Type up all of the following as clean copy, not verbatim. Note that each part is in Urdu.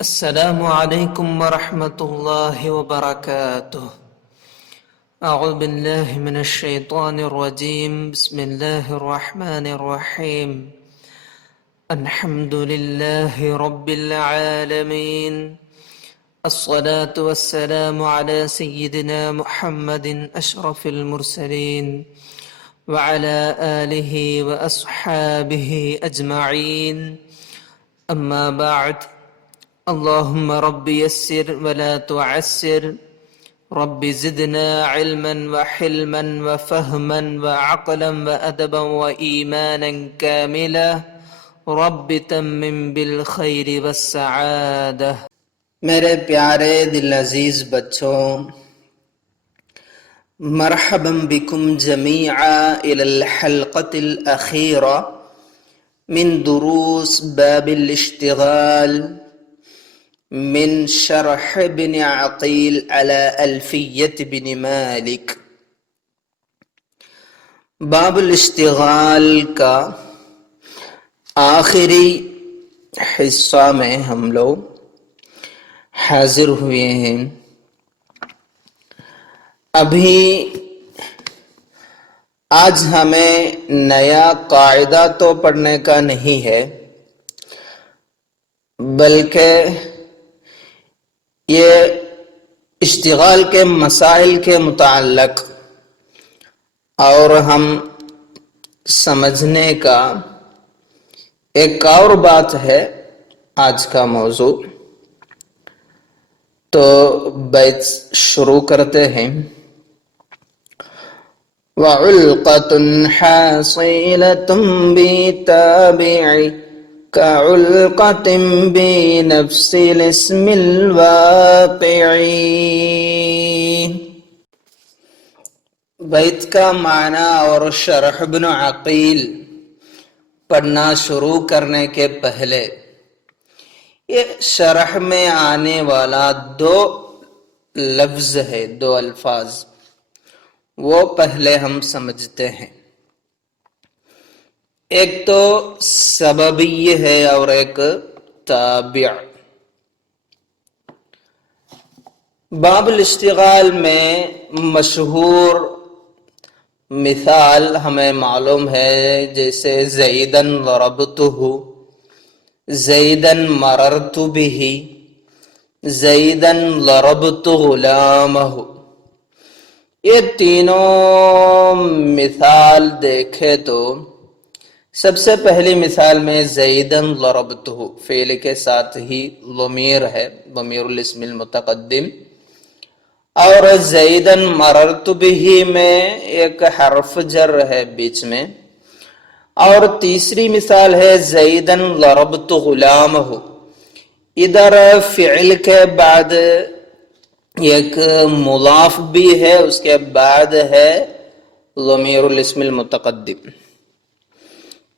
السلام عليكم ورحمة الله وبركاته. أعوذ بالله من الشيطان الرجيم. بسم الله الرحمن الرحيم. الحمد لله رب العالمين، الصلاة والسلام على سيدنا محمد أشرف المرسلين وعلى آله وأصحابه أجمعين. أما بعد، اللهم رب يسر ولا تعسر، رب زدنا علما وحلما وفهما وعقلا وأدبا وإيمانا كاملا، رب تمم بالخير والسعادة. میرے پیارے دل عزیز بچوں، مرحبا بکم جمیعا الى الحلقة الأخيرة من دروس باب الاشتغال من شرح بن عقیل على ألفیة بن مالک۔ باب الاشتغال کا آخری حصہ میں ہم لوگ حاضر ہوئے ہیں۔ ابھی آج ہمیں نیا قاعدہ تو پڑھنے کا نہیں ہے، بلکہ یہ اشتغال کے مسائل کے متعلق اور ہم سمجھنے کا ایک اور بات ہے آج کا موضوع۔ تو بیت شروع کرتے ہیں۔ وَعُلْقَةٌ حَاصِلَةٌ بِتَابِعِ كَعُلْقَةٍ بِنَفْسِ الْاسْمِ الْوَاقِعِ۔ بیت کا معنی اور شرح ابن عقیل پڑھنا شروع کرنے کے پہلے یہ شرح میں آنے والا دو لفظ ہے، دو الفاظ، وہ پہلے ہم سمجھتے ہیں۔ ایک تو سببی ہے اور ایک تابع۔ باب الاشتغال میں مشہور مثال ہمیں معلوم ہے، جیسے زیدن ضربتہ، زیدن مررت بہ، زیدن ضربت غلامہ۔ یہ تینوں مثال دیکھے تو سب سے پہلی مثال میں زیدن ضربتہ فعل کے ساتھ ہی ضمیر ہے، ضمیر الاسم المتقدم، اور زیدن مررت بہ میں ایک حرف جر ہے بیچ میں، اور تیسری مثال ہے زیدن ضربت غلامہ۔ ادھر فعل کے بعد ایک مضاف بھی ہے، اس کے بعد ہے ضمیر الاسم المتقدم۔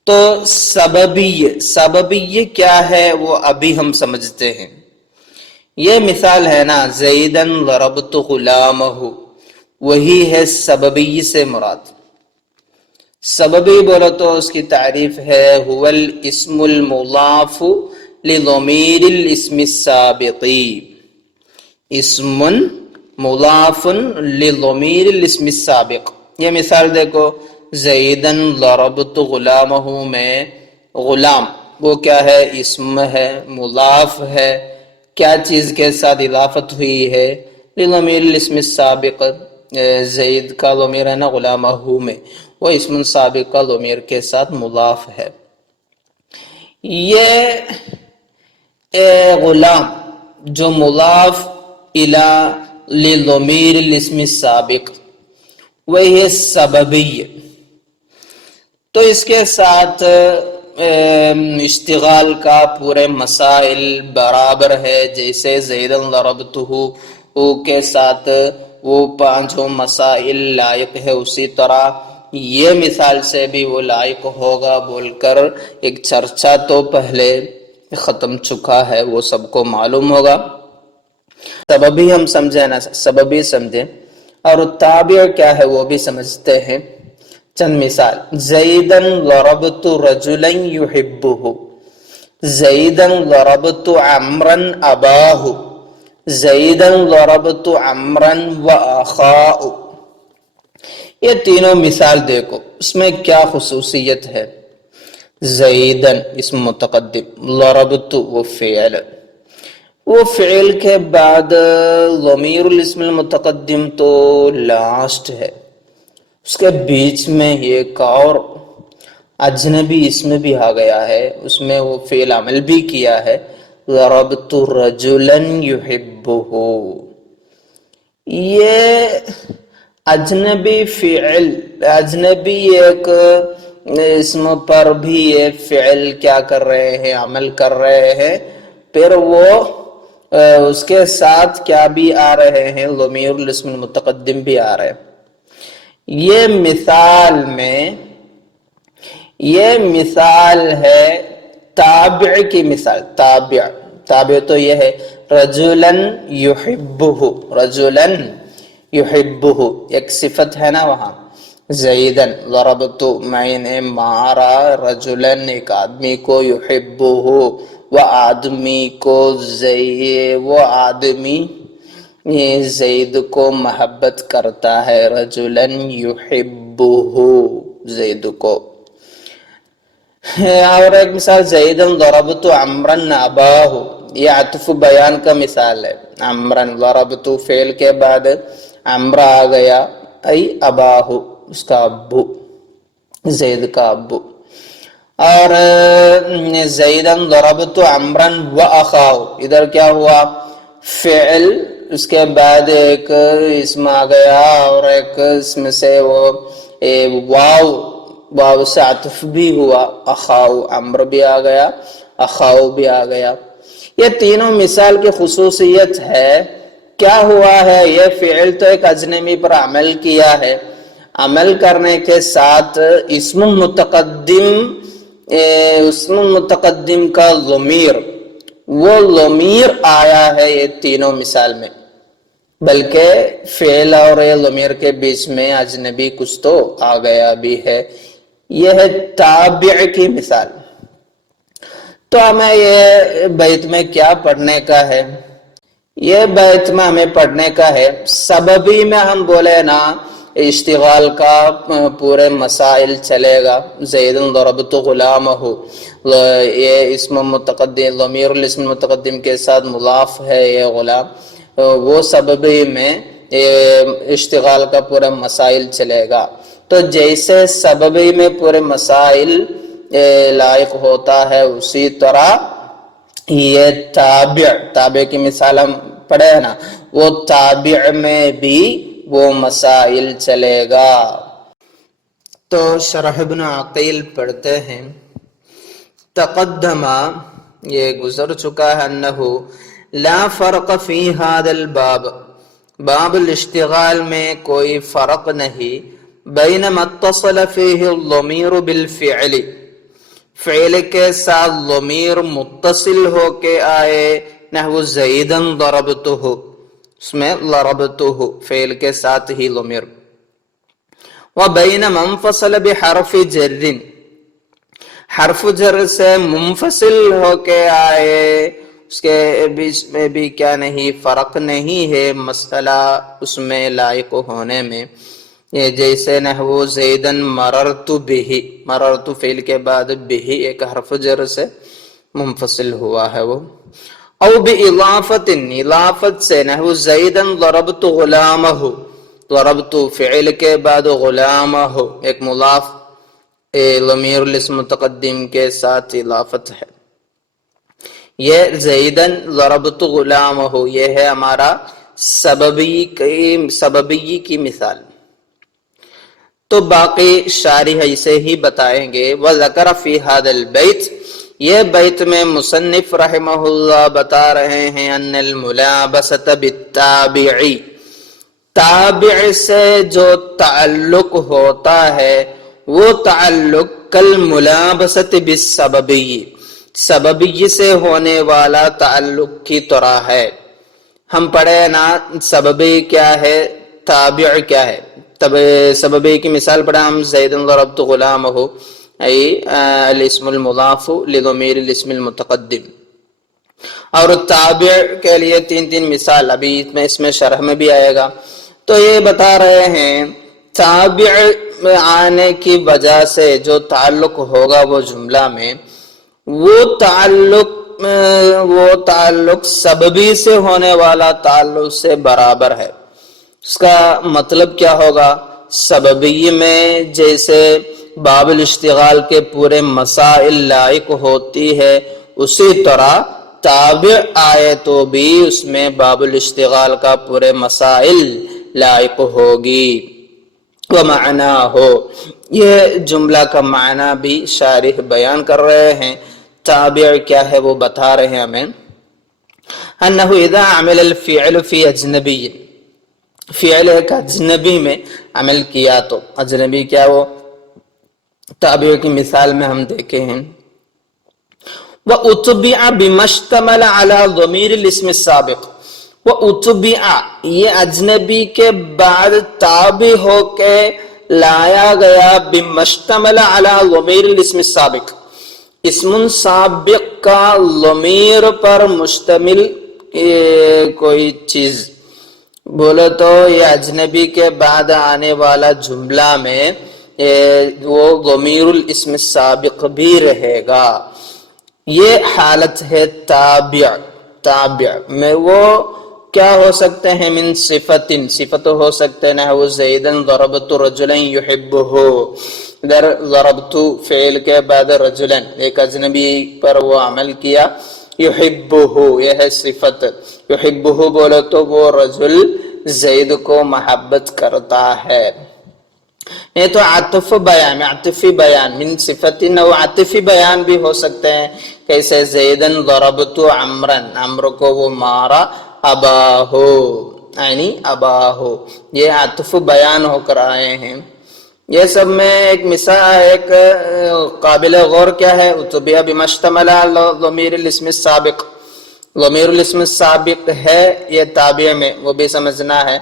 تو سببی کیا ہے وہ ابھی ہم سمجھتے ہیں۔ یہ مثال ہے نا زیدن ضربت غلامہ، وہی ہے سببی سے مراد۔ سببی بولو تو اس کی تعریف ہے هو الاسم المضاف لضمیر الاسم السابق، اسم مضاف لضمیر الاسم السابق۔ یہ مثال دیکھو، زیدن ضربت غلامہ میں غلام وہ کیا ہے؟ اسم ہے، مضاف ہے، کیا چیز کے ساتھ اضافت ہوئی ہے؟ لضمیر الاسم السابق، زید کا ضمیر ہے نا غلامہ میں، وہ اسم سابق کا ضمیر کے ساتھ مضاف ہے۔ یہ غلام جو مضاف الی لضمیر الاسم السابق، وہی سببی۔ تو اس کے ساتھ اشتغال کا پورے مسائل برابر ہے، جیسے زیدن ضربتہ کے ساتھ وہ پانچوں مسائل لائق ہے، اسی طرح یہ مثال سے بھی وہ لائق ہوگا بول کر ایک چرچا تو پہلے ختم چکا ہے، وہ سب کو معلوم ہوگا۔ سببی ہم سمجھیں نا، سببی سمجھیں، اور تابع کیا ہے وہ بھی سمجھتے ہیں۔ چند مثال، زیدن ضربت رجلا یحبہ، زیدن ضربت عمرن اباہ، زیدن ضربت عمرن و اخاء، یہ تینوں مثال دیکھو، اس میں کیا خصوصیت ہے؟ زیدن اسم متقدم، ضربت وہ فعل، وہ فعل کے بعد ضمیر الاسم المتقدم تو لاسٹ ہے، اس کے بیچ میں ایک اور اجنبی اسم بھی آ گیا ہے، اس میں وہ فعل عمل بھی کیا ہے، ضربت رجلا یحبہ، یہ اجنبی فعل، اجنبی ایک اسم پر بھی یہ فعل کیا کر رہے ہیں؟ عمل کر رہے ہیں، پھر وہ اس کے ساتھ کیا بھی آ رہے ہیں؟ ضمیر الاسم المتقدم بھی آ رہے ہیں۔ یہ مثال ہے تابع کی مثال، تابع تو یہ ہے رجلن یحبہ، رجلن یحبہ ایک صفت ہے نا وہاں، زیدن ضربت میں نے مارا رجلن ایک آدمی کو، یحبہ وہ آدمی کو، وہ آدمی زید کو محبت کرتا ہے، رجلن یحبہ زید کو۔ اور ایک مثال زیدن ضربت عمرن اباہ، یہ عطف بیان کا مثال ہے، عمرن ضربت فعل کے بعد عمر آ گیا، ای اباہ اس کا ابو، زید کا ابو۔ اور زیدن ضربت عمرن و اخاہ، ادھر کیا ہوا؟ فعل اس کے بعد ایک اسم آ گیا اور ایک اسم سے وہ واو سے عطف بھی ہوا، اخاؤ عمر بھی آ گیا، اخاؤ بھی آ گیا۔ یہ تینوں مثال کی خصوصیت ہے، کیا ہوا ہے؟ یہ فعل تو ایک اجنبی پر عمل کیا ہے، عمل کرنے کے ساتھ اسم متقدم کا ضمیر، وہ ضمیر آیا ہے یہ تینوں مثال میں، بلکہ فعل اور ضمیر کے بیچ میں اجنبی کچھ تو آ گیا بھی ہے، یہ ہے تابع کی مثال۔ تو ہمیں یہ بیت میں کیا پڑھنے کا ہے؟ یہ بیت میں ہمیں پڑھنے کا ہے، سببی میں ہم بولے نا اشتغال کا پورے مسائل چلے گا، زیدن ضربت غلامہ، یہ اسم متقدم، ضمیر الاسم متقدم کے ساتھ مضاف ہے یہ غلام، وہ سببی میں اشتغال کا پورا مسائل چلے گا۔ تو جیسے سببی میں پورے مسائل لائق ہوتا ہے، اسی طرح یہ تابع کی مثال ہم پڑھے ہیں نا، وہ تابع میں بھی وہ مسائل چلے گا۔ تو شرح ابن عقیل پڑھتے ہیں، تقدم یہ گزر چکا ہے، انہو لا فرق فی هذا الباب، باب الاشتغال میں کوئی فرق نہیں، بینما اتصل فیہ الضمیر بالفعل، فعل کے ساتھ ضمیر متصل ہو کے آئے، نحو زیدن ضربتہ، اس میں ضربتہ فعل کے ساتھ ہی ضمیر، وبینما انفصل بحرف جر، حرف جر سے منفصل ہو کے آئے، اس کے بیچ میں بھی کیا نہیں، فرق نہیں ہے مسئلہ اس میں لائق ہونے میں، یہ جیسے نحو زیدن مررت بہ، مررت فعل کے بعد بہ ایک حرف جر سے منفصل ہوا ہے وہ، او باضافت، اضافت سے، نحو زیدن ضربت غلامہ، ضربت فعل کے بعد غلامہ ایک مضاف ضمیر الاسم متقدم کے ساتھ اضافت ہے، یہ زیدن ضربت غلامہ، یہ ہے ہمارا سببی کی مثال۔ تو باقی شارح اسے ہی بتائیں گے، وذکر فی ھذا البیت، یہ بیت میں مصنف رحمہ اللہ بتا رہے ہیں، ان الملابسۃ بالتابع، تابع سے جو تعلق ہوتا ہے وہ تعلق کالملابسۃ بالسببی، سببی سے ہونے والا تعلق کی طرح ہے۔ ہم پڑھے نا سببی کیا ہے، تابع کیا ہے، سببی کی مثال پڑھا ہم، زیدن ضربت غلامہ، ای الاسم المضاف لضمیر الاسم المتقدم. اور تابع کے لیے تین مثال ابھی اس میں شرح میں بھی آئے گا. تو یہ بتا رہے ہیں تابع میں آنے کی وجہ سے جو تعلق ہوگا وہ جملہ میں، وہ تعلق سببی سے ہونے والا تعلق سے برابر ہے. اس کا مطلب کیا ہوگا؟ سببی میں جیسے باب الاشتغال کے پورے مسائل لائق ہوتی ہے، اسی طرح تابع آئے تو بھی اس میں باب الاشتغال کا پورے مسائل لائق ہوگی. ومعنی ہو، یہ جملہ کا معنی بھی شارح بیان کر رہے ہیں. تابع کیا ہے وہ بتا رہے ہیں ہمیں. انہ اذا عمل الفعل فی اجنبی، فعل ایک اجنبی میں عمل کیا تو اجنبی کیا وہ تابع کی مثال میں ہم دیکھے ہیں. وَأُتْبِعَ بِمَشْتَمَلَ عَلَى ضَمِيرِ الْاسْمِ السَّابِقِ، وَأُتْبِعَ یہ اجنبی کے بعد تابع ہو کے لایا گیا بِمَشْتَمَلَ عَلَى ضَمِيرِ الْاسْمِ السَّابِقِ، اسم سابق کا ضمیر پر مشتمل کوئی چیز بولے تو یہ اجنبی کے بعد آنے والا جملہ میں وہ ضمیر الاسم السابق بھی رہے گا. یہ حالت ہے تابع. تابع میں وہ کیا ہو سکتے ہیں؟ من صفت ہو سکتے ہیں. وہ زیدن ضربت رجلا یحبہ، ادھر ضربت فعل کے بعد رجلا ایک اجنبی پر وہ عمل کیا. یحبہ یہ ہے صفت. یحبہ بولے تو وہ رجل زید کو محبت کرتا ہے. یہ تو عطف بیان، عطفی بیان من صفت و عطفی بیان بھی ہو سکتے ہیں. کیسے زیدن ضربت عمرا، عمر کو وہ مارا. اباہو یعنی اباہو، یہ عطف بیان ہو کر آئے ہیں. یہ سب میں ایک مثال، ایک قابل غور کیا ہے؟ اتبع بما اشتمل علی ضمیر الاسم السابق. ضمیر الاسم السابق ہے یہ تابع میں، وہ بھی سمجھنا ہے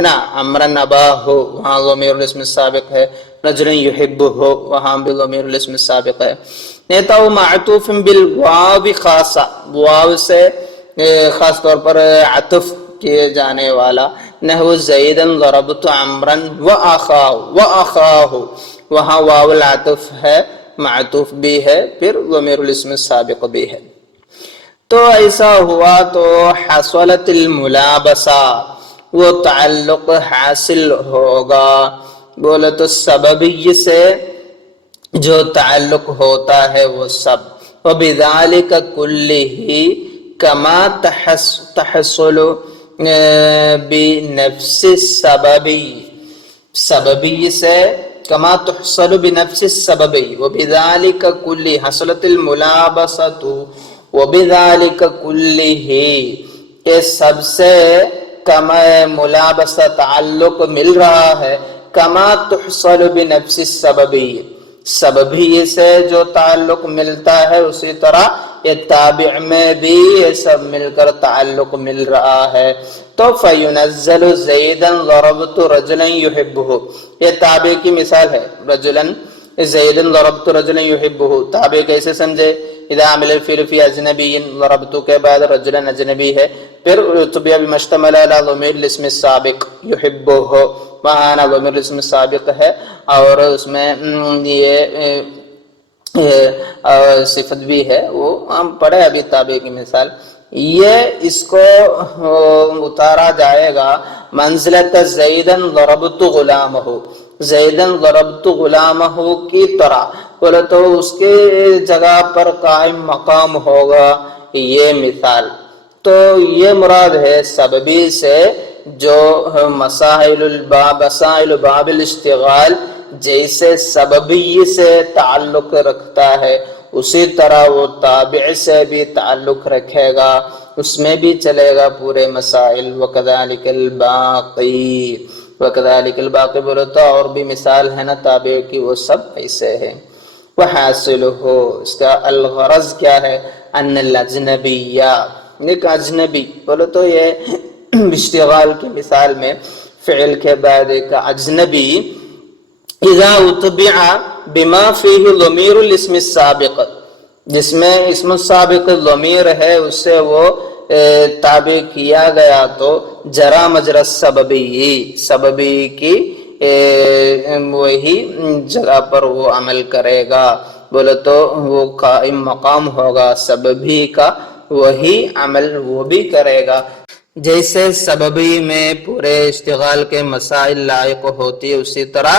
نا. امرن اباہو وہاں ضمیر الاسم السابق ہے. رجل یحبہ وہاں بھی ضمیر الاسم السابق ہے. نیتا معطوف بالواو خاصہ، واو سے خاص طور پر عطف کیے جانے والا. نحو زیدن ضربت عمرا واخاہ، وہاں واو العطف ہے، معطوف بھی ہے، پھر ضمیر الاسم السابق بھی ہے. تو ایسا ہوا تو حصلت الملابسہ، وہ تعلق حاصل ہوگا. بولے تو سببی سے جو تعلق ہوتا ہے وہ سب. وبذالک کلہ کما تحصل بنفس السببی، سببی سے کما تحصل بنفس السببی. وبذالک کلہ حصلت الملابسۃ وبذالک کلہ، کہ سب سے کما ملابسہ تعلق مل رہا ہے. کما تحصل بنفس السببی، سببی سے جو تعلق ملتا ہے اسی طرح یہ تابع میں بھی یہ سب مل کر تعلق مل رہا ہے. تو فَيُنَزَّلُ زَيْدًا ضَرَبْتُ رَجُلًا يُحِبُّهُ، یہ تابع کی مثال ہے. رجلا زیدن ضربت رجلا یحبہ، تابع کیسے سمجھے؟ اذا عمل الفعل فی اجنبی، ضربت کے بعد رجلا اجنبی ہے، پھر تبع بما اشتمل علی ضمیر الاسم السابق یحبہ، وہاں ضمیر الاسم السابق ہے اور اس میں یہ صفت بھی ہے. وہ ہم پڑھے ابھی تابع کی مثال. یہ اس کو اتارا جائے گا منزلت زیدن ضربت غلامہ، زیدن ضربت غلامہ کی طرح. بولے تو اس کے جگہ پر قائم مقام ہوگا یہ مثال. تو یہ مراد ہے سببی سے جو مسائل باب الاشتغال جیسے سببی سے تعلق رکھتا ہے اسی طرح وہ تابع سے بھی تعلق رکھے گا، اس میں بھی چلے گا پورے مسائل. وَكَذَلِكَ الْبَاقِي، وَكَذَلِكَ الْبَاقِي بولو تو اور بھی مثال ہے نا تابع کی، وہ سب ایسے ہیں. وَحَاصِلُهُ، اس کا الغرض کیا ہے؟ ان الاجنبیہ، ایک اجنبی بولو تو یہ اشتغال کی مثال میں فعل کے بعد ایک اجنبی اذا اتبع بما فیہ ضمیر الاسم السابق، جس میں اسم السابق ضمیر ہے اس سے وہ تابع کیا گیا تو جرا مجرا سببی، سببی کی وہی جگہ پر وہ عمل کرے گا، بولے تو وہ قائم مقام ہوگا سببی کا، وہی عمل وہ بھی کرے گا۔ جیسے سببی میں پورے اشتغال کے مسائل لائق ہوتی ہے، اسی طرح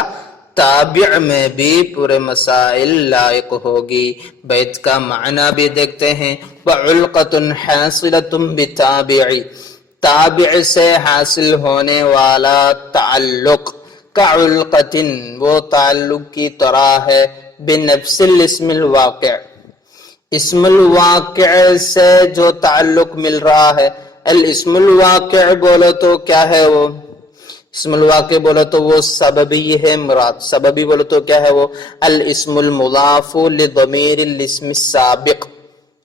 تابع میں بھی پورے مسائل لائق ہوگی۔ بیت کا معنی بھی دیکھتے ہیں، وَعُلْقَةٌ حَاصِلَةٌ بِتَابِعِ، تابع سے حاصل ہونے والا تعلق، كَعُلْقَةٍ وہ تعلق کی طرح ہے، بِنَفْسِ الاسم الواقع، اسم الواقع سے جو تعلق مل رہا ہے۔ الاسم الواقع بولو تو کیا ہے وہ؟ اسم الواقع بولو تو وہ سببی ہے مراد، سببی بولو تو کیا ہے وہ؟ الاسم المضاف لضمیر الاسم السابق،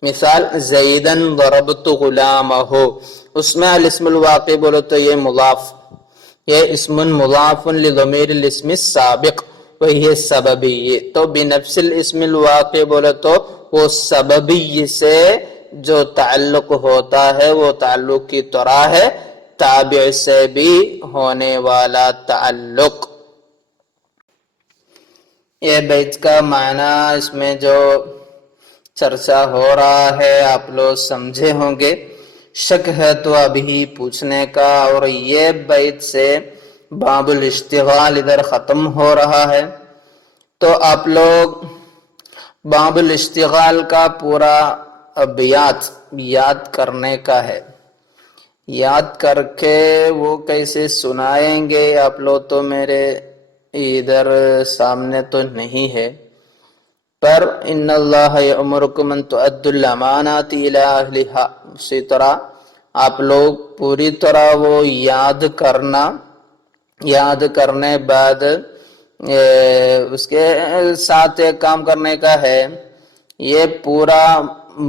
مثال زیدن ضربت غلامہ، اس میں الاسم الواقع بولو تو یہ مضاف، یہ اسم مضاف لضمیر الاسم السابق، وہی ہے سببی۔ تو بنفس الاسم الواقع بولو تو وہ سببی سے جو تعلق ہوتا ہے وہ تعلق کی طرح ہے، تابع سے بھی ہونے والا تعلق۔ یہ بیت کا معنی، اس میں جو چرچا ہو رہا ہے آپ لوگ سمجھے ہوں گے، شک ہے تو ابھی پوچھنے کا۔ اور یہ بیت سے باب الاشتغال ادھر ختم ہو رہا ہے، تو آپ لوگ باب الاشتغال کا پورا ابیات یاد کرنے کا ہے، یاد کر کے وہ کیسے سنائیں گے آپ لوگ تو میرے ادھر سامنے تو نہیں ہے، پر ان اللہ یأمرکم ان تؤدوا الامانات الی اہلھا، اسی طرح آپ لوگ پوری طرح وہ یاد کرنا، یاد کرنے بعد اس کے ساتھ ایک کام کرنے کا ہے، یہ پورا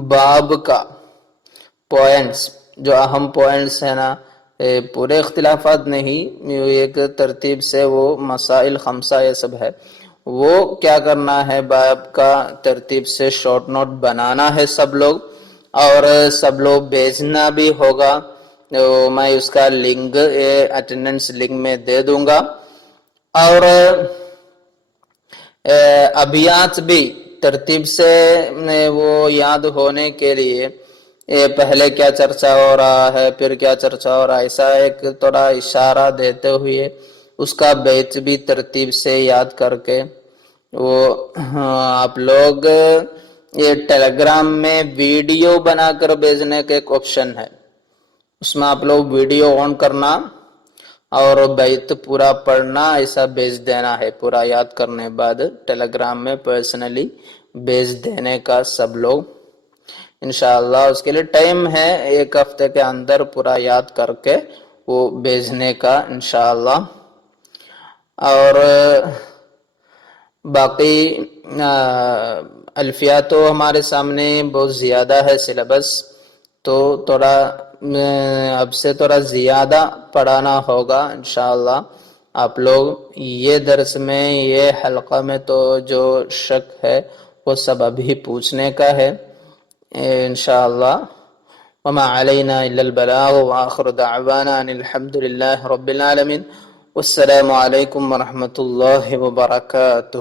باب کا پوائنٹس جو اہم پوائنٹس ہیں نا، پورے اختلافات نہیں، ایک ترتیب سے وہ مسائل خمسہ یہ سب ہے، وہ کیا کرنا ہے باب کا ترتیب سے شارٹ نوٹ بنانا ہے سب لوگ، اور سب لوگ بھیجنا بھی ہوگا، میں اس کا لنک اٹینڈنس لنک میں دے دوں گا۔ اور ابیات بھی ترتیب سے وہ یاد ہونے کے لیے پہلے کیا چرچا ہو رہا ہے پھر کیا چرچا ہو رہا ہے، ایسا ایک تھوڑا اشارہ دیتے ہوئے اس کا بیت بھی ترتیب سے یاد کر کے وہ آپ لوگ یہ ٹیلی گرام میں ویڈیو بنا کر بھیجنے کا ایک آپشن ہے، اس میں آپ لوگ ویڈیو آن کرنا اور بیت پورا پڑھنا، ایسا بھیج دینا ہے، پورا یاد کرنے بعد ٹیلی گرام میں پرسنلی بھیج دینے کا سب لوگ انشاءاللہ۔ اس کے لیے ٹائم ہے، ایک ہفتے کے اندر پورا یاد کر کے وہ بھیجنے کا انشاءاللہ۔ اور باقی الفیہ تو ہمارے سامنے بہت زیادہ ہے سلیبس، تو تھوڑا اب سے تھوڑا زیادہ پڑھانا ہوگا انشاءاللہ۔ آپ لوگ یہ درس میں یہ حلقہ میں تو جو شک ہے وہ سب ابھی پوچھنے کا ہے انشاءاللہ۔ وما علینا الا البلاغ وآخر دعوانا ان الحمد للہ رب العالمین، والسلام علیکم ورحمۃ اللہ وبرکاتہ۔